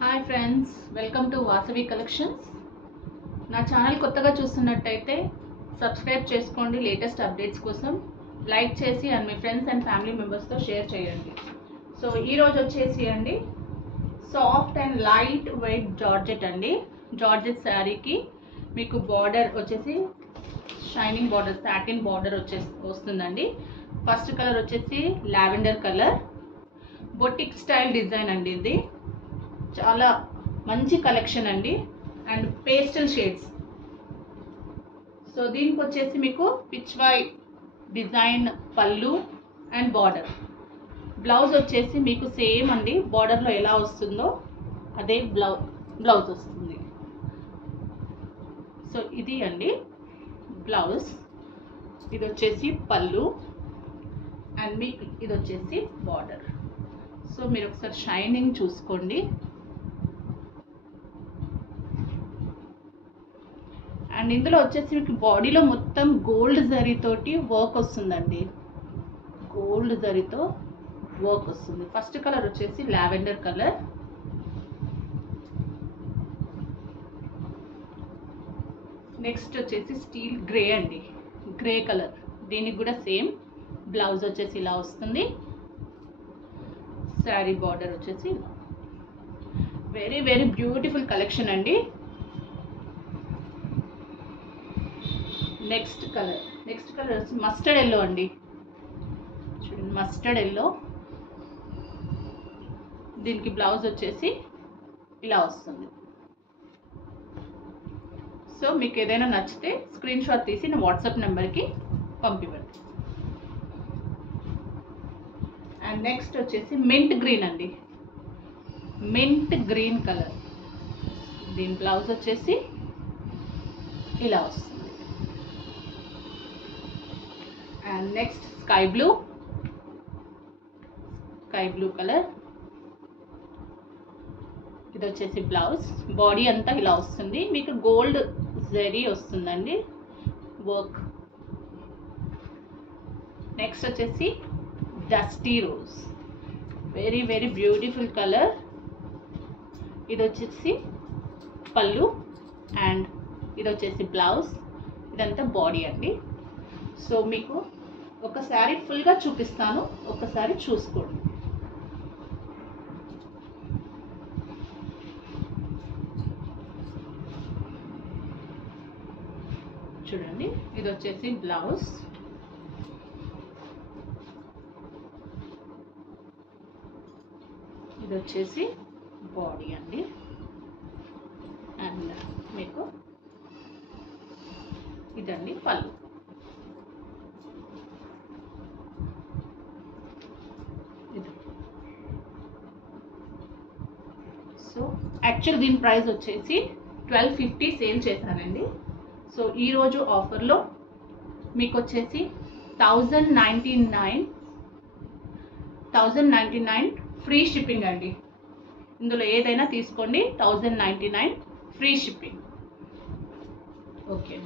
Hi friends, welcome to Vasavi collections. నా channel కొత్తగా చూస్తున్నట్టయితే సబ్స్క్రైబ్ చేసుకోండి. లేటెస్ట్ అప్డేట్స్ కోసం లైక్ చేసి and me friends and family మెంబర్స్తో షేర్ చేయండి. సో ఈరోజు వచ్చేసి అండి soft and light weight georgette అండి. జార్జెట్ శారీకి మీకు బార్డర్ వచ్చేసి షైనింగ్ బార్డర్, సాటిన్ బార్డర్ వస్తుందండి. ఫస్ట్ కలర్ వచ్చేసి lavender colour, boutique style design అండి. ఇది చాలా మంచి కలెక్షన్ అండి అండ్ పేస్టల్ షేడ్స్. సో దీనికి వచ్చేసి మీకు పిచ్వాయ్ డిజైన్ పళ్ళు అండ్ బార్డర్. బ్లౌజ్ వచ్చేసి మీకు సేమ్ అండి, బార్డర్లో ఎలా వస్తుందో అదే బ్లౌజ్ వస్తుంది. సో ఇది అండి బ్లౌజ్, ఇది వచ్చేసి పళ్ళు అండ్ మీకు ఇది వచ్చేసి బార్డర్. సో మీరు ఒకసారి షైనింగ్ చూసుకోండి. అండ్ ఇందులో వచ్చేసి మీకు బాడీలో మొత్తం గోల్డ్ జరీతోటి వర్క్ వస్తుందండి, గోల్డ్ జరీతో వర్క్ వస్తుంది. ఫస్ట్ కలర్ వచ్చేసి లావెండర్ కలర్, నెక్స్ట్ వచ్చేసి స్టీల్ గ్రే అండి, గ్రే కలర్. దీనికి కూడా సేమ్ బ్లౌజ్ వచ్చేసి ఇలా వస్తుంది. శారీ బార్డర్ వచ్చేసి వెరీ వెరీ బ్యూటిఫుల్ కలెక్షన్ అండి. నెక్స్ట్ కలర్ వచ్చి మస్టర్డ్ ఎల్లో అండి. చూడండి, మస్టర్డ్ ఎల్లో. దీనికి బ్లౌజ్ వచ్చేసి ఇలా వస్తుంది. సో మీకు ఏదైనా నచ్చితే స్క్రీన్ షాట్ తీసి నా వాట్సాప్ నెంబర్కి పంపివ్వండి. అండ్ నెక్స్ట్ వచ్చేసి మింట్ గ్రీన్ అండి, మింట్ గ్రీన్ కలర్. దీని బ్లౌజ్ వచ్చేసి ఇలా వస్తుంది. And next sky blue colour. ఇది వచ్చేసి బ్లౌజ్, బాడీ అంతా ఇలా వస్తుంది. మీకు గోల్డ్ జరీ వస్తుందండి వర్క్. నెక్స్ట్ వచ్చేసి dusty rose, very very beautiful colour. ఇది వచ్చేసి పళ్ళు అండ్ ఇది వచ్చేసి బ్లౌజ్, ఇదంతా బాడీ అండి. సో మీకు ఒకసారి ఫుల్గా చూపిస్తాను, ఒకసారి చూసుకోండి. చూడండి, ఇది వచ్చేసి బ్లౌజ్, ఇది వచ్చేసి బాడీ అండి. అండ్ మీకు ఇదండి పళ్ళు. సో యాక్చువల్ దీని ప్రైస్ వచ్చేసి 1250 సేల్ చేశానండి. సో ఈరోజు ఆఫర్లో మీకు వచ్చేసి 1099 ఫ్రీ షిప్పింగ్ అండి. ఇందులో ఏదైనా తీసుకోండి, 1099 ఫ్రీ షిప్పింగ్. ఓకే.